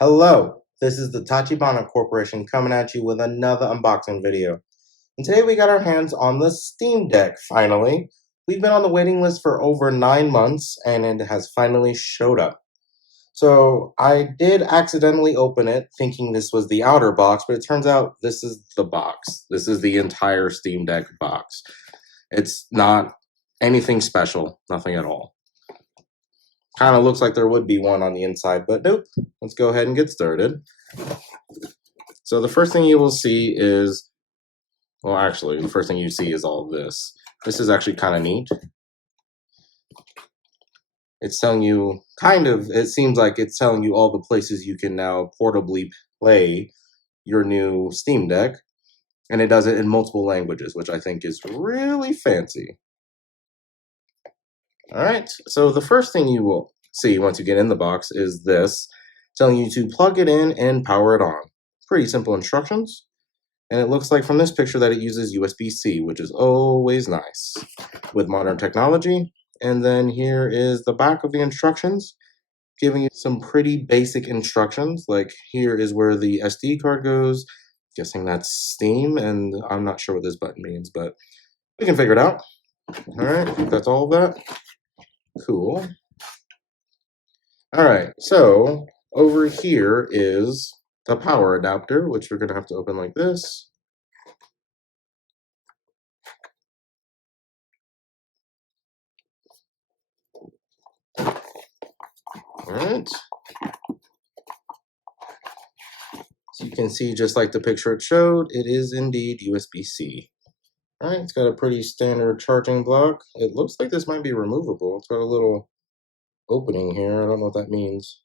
Hello, this is the Tachibana Corporation coming at you with another unboxing video. And today we got our hands on the Steam Deck, finally. We've been on the waiting list for over 9 months and it has finally showed up. So I did accidentally open it thinking this was the outer box, but it turns out this is the box. This is the entire Steam Deck box. It's not anything special, nothing at all. Kind of looks like there would be one on the inside, but nope. Let's go ahead and get started. So the first thing you will see is, well, actually, the first thing you see is all of this. This is actually kind of neat. It's telling you, it seems like it's telling you all the places you can now portably play your new Steam Deck. And it does it in multiple languages, which I think is really fancy. All right, so the first thing you will see once you get in the box is this, telling you to plug it in and power it on. Pretty simple instructions. And it looks like from this picture that it uses USB-C, which is always nice with modern technology. And then here is the back of the instructions, giving you some pretty basic instructions. Like here is where the SD card goes. Guessing that's Steam, and I'm not sure what this button means, but we can figure it out. All right, that's all of that. Cool. All right, so over here is the power adapter, which we're gonna have to open like this. All right. So you can see, just like the picture it showed, it is indeed USB-C. All right, it's got a pretty standard charging block. It looks like this might be removable. It's got a little opening here. I don't know what that means.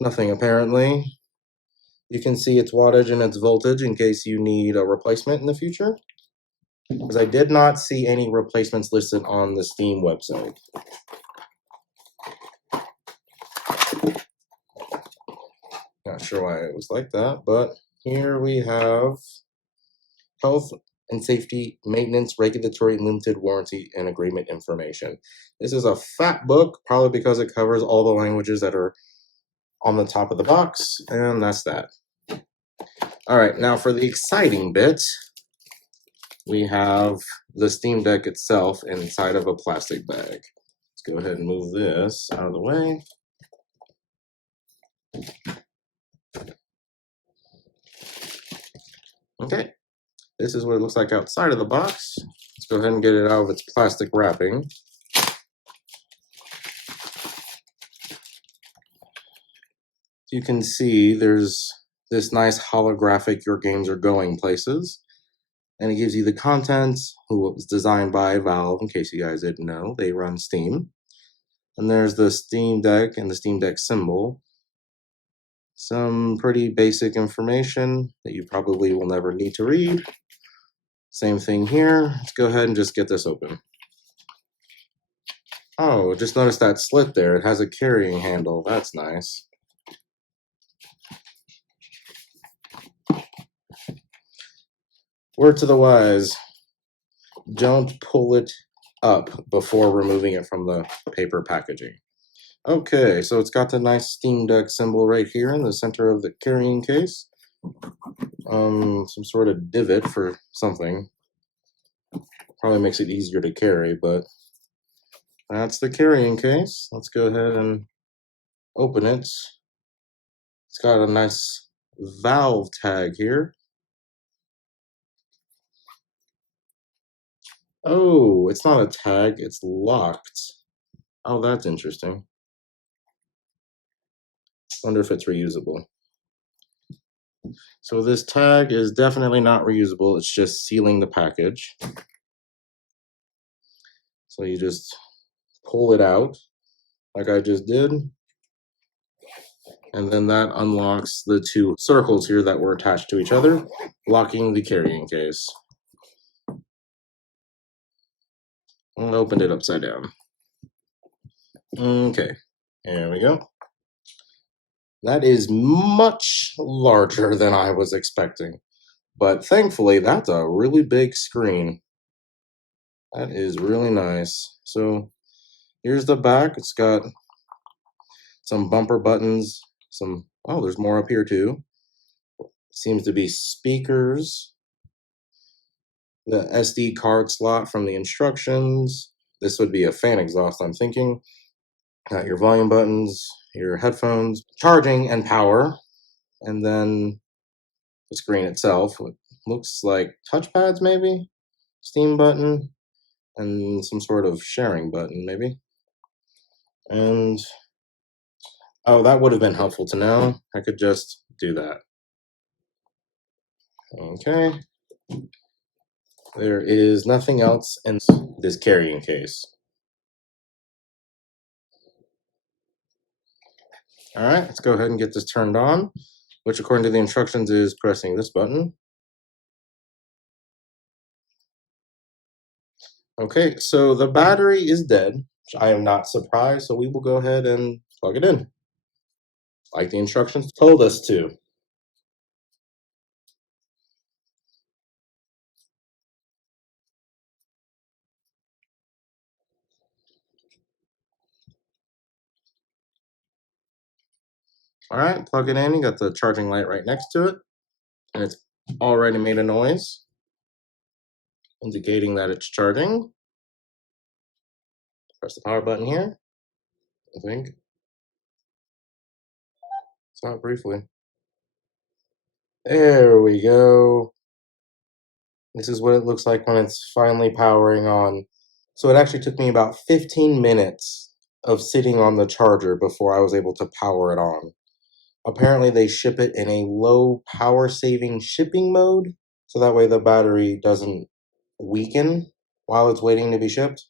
Nothing, apparently. You can see its wattage and its voltage in case you need a replacement in the future, because I did not see any replacements listed on the Steam website. Not sure why it was like that, but here we have health and safety, maintenance, regulatory, limited warranty, and agreement information. This is a fat book, probably because it covers all the languages that are on the top of the box, and that's that. All right, now for the exciting bit, we have the Steam Deck itself inside of a plastic bag. Let's go ahead and move this out of the way. Okay, this is what it looks like outside of the box. Let's go ahead and get it out of its plastic wrapping. You can see there's this nice holographic "your games are going" places, and it gives you the contents, who it was designed by Valve, in case you guys didn't know. They run Steam. And there's the Steam Deck and the Steam Deck symbol. Some pretty basic information that you probably will never need to read. Same thing here. Let's go ahead and just get this open. Oh, just notice that slit there. It has a carrying handle. That's nice. Word to the wise, don't pull it up before removing it from the paper packaging. Okay, so it's got the nice Steam Deck symbol right here in the center of the carrying case. Some sort of divot for something. Probably makes it easier to carry, but that's the carrying case. Let's go ahead and open it. It's got a nice Valve tag here. Oh, it's not a tag, it's locked. Oh, that's interesting. Wonder if it's reusable. So this tag is definitely not reusable, it's just sealing the package. So you just pull it out, like I just did. And then that unlocks the two circles here that were attached to each other, locking the carrying case. And opened it upside down. Okay, here we go. That is much larger than I was expecting. But thankfully, that's a really big screen. That is really nice. So here's the back. It's got some bumper buttons There's more up here too. Seems to be speakers, the SD card slot from the instructions. This would be a fan exhaust, I'm thinking. Got your volume buttons, your headphones, charging and power, and then the screen itself. It looks like touchpads, maybe? Steam button, and some sort of sharing button, maybe. And, oh, that would have been helpful to know. I could just do that. Okay. There is nothing else in this carrying case. All right, let's go ahead and get this turned on, which according to the instructions is pressing this button. Okay, so the battery is dead, which I am not surprised, so we will go ahead and plug it in, like the instructions told us to. All right, plug it in. You got the charging light right next to it, and it's already made a noise, indicating that it's charging. Press the power button here, I think. Stop briefly. There we go. This is what it looks like when it's finally powering on. So it actually took me about 15 minutes of sitting on the charger before I was able to power it on. Apparently they ship it in a low power saving shipping mode, so that way the battery doesn't weaken while it's waiting to be shipped.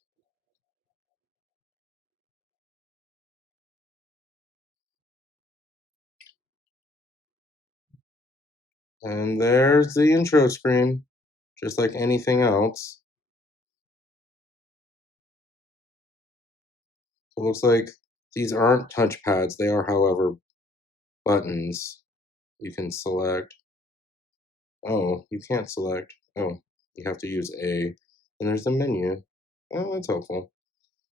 And there's the intro screen, just like anything else. It looks like these aren't touchpads, they are, however, buttons you can select. Oh, you can't select. Oh, you have to use A. And there's the menu. Oh, that's helpful.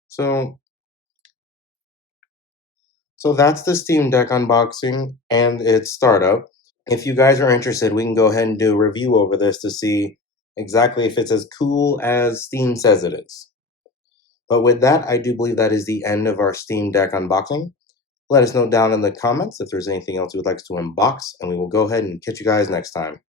So that's the Steam Deck unboxing and its startup. If you guys are interested, we can go ahead and do a review over this to see exactly if it's as cool as Steam says it is. But with that, I do believe that is the end of our Steam Deck unboxing. Let us know down in the comments if there's anything else you would like us to unbox, and we will go ahead and catch you guys next time.